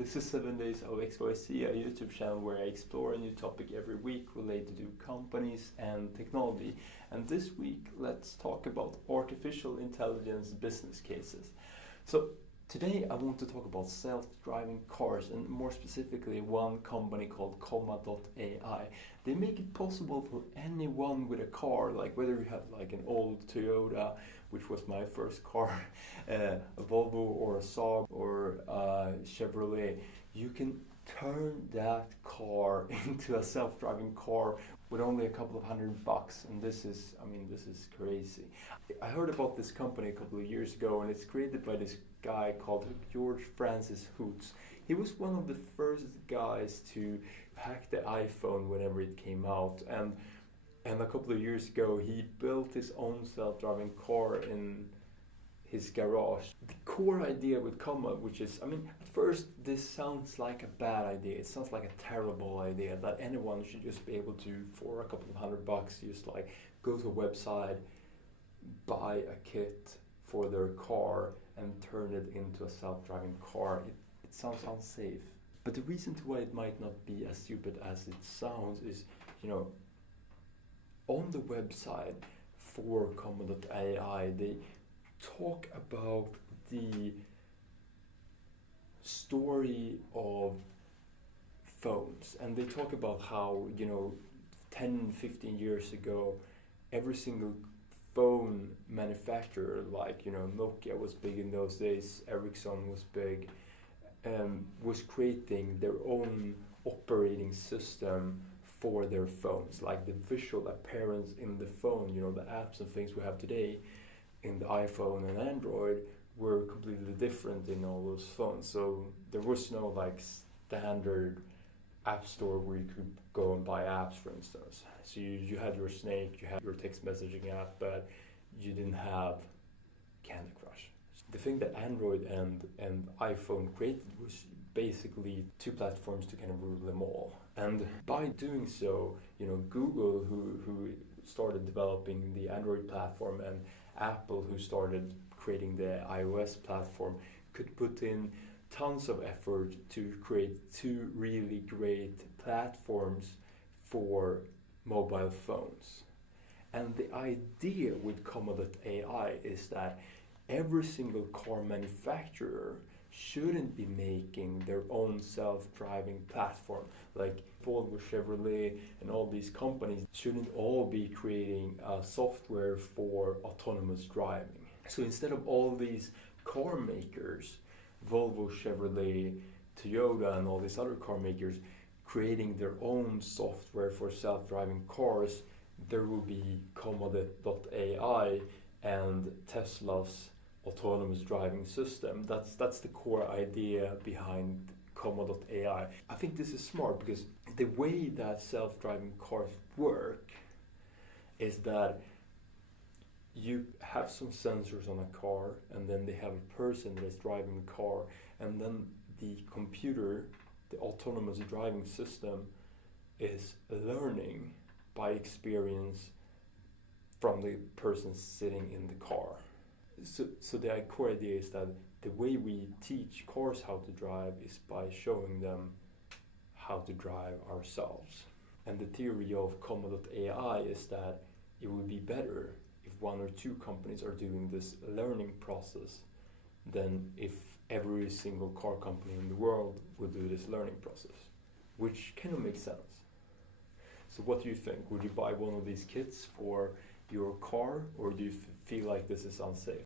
This is 7 Days of XYZ, a YouTube channel where I explore a new topic every week related to companies and technology. And this week, let's talk about artificial intelligence business cases. So today I want to talk about self-driving cars, and more specifically one company called comma.ai. They make it possible for anyone with a car, like whether you have like an old Toyota, which was my first car, a Volvo or a Saab or a Chevrolet, you can turn that car into a self-driving car with only a couple of $100, and this is crazy. I heard about this company a couple of years ago, and it's created by this guy called George Francis Hoots. He was one of the first guys to hack the iPhone whenever it came out, and a couple of years ago he built his own self-driving car in his garage. The core idea with Comma, which is, at first this sounds like a bad idea. It sounds like a terrible idea that anyone should just be able to, for a couple of $100, just like go to a website, buy a kit for their car and turn it into a self-driving car. It sounds unsafe. But the reason why it might not be as stupid as it sounds is, on the website for comma.ai, they talk about the story of phones, and they talk about how 10-15 years ago every single phone manufacturer, like Nokia was big in those days, Ericsson was big, was creating their own operating system for their phones, like the visual appearance in the phone, the apps and things we have today in the iPhone and Android were completely different in all those phones. So there was no like standard app store where you could go and buy apps, for instance. So you had your Snake, you had your text messaging app, but you didn't have Candy Crush. The thing that Android and iPhone created was basically two platforms to kind of rule them all. And by doing so, Google, who started developing the Android platform, and Apple, who started creating the iOS platform, could put in tons of effort to create two really great platforms for mobile phones. And the idea with comma.ai is that every single car manufacturer shouldn't be making their own self-driving platform. Like Volvo, Chevrolet, and all these companies shouldn't all be creating software for autonomous driving. So instead of all these car makers, Volvo, Chevrolet, Toyota, and all these other car makers creating their own software for self-driving cars, there will be comma.ai and Tesla's autonomous driving system. That's the core idea behind comma.ai. I think this is smart because the way that self-driving cars work is that you have some sensors on a car, and then they have a person that is driving the car, and then the computer, the autonomous driving system, is learning by experience from the person sitting in the car. So the core idea is that the way we teach cars how to drive is by showing them how to drive ourselves. And the theory of comma.ai is that it would be better if one or two companies are doing this learning process than if every single car company in the world would do this learning process, which kind of makes sense. So what do you think? Would you buy one of these kits for your car, or do you feel like this is unsafe?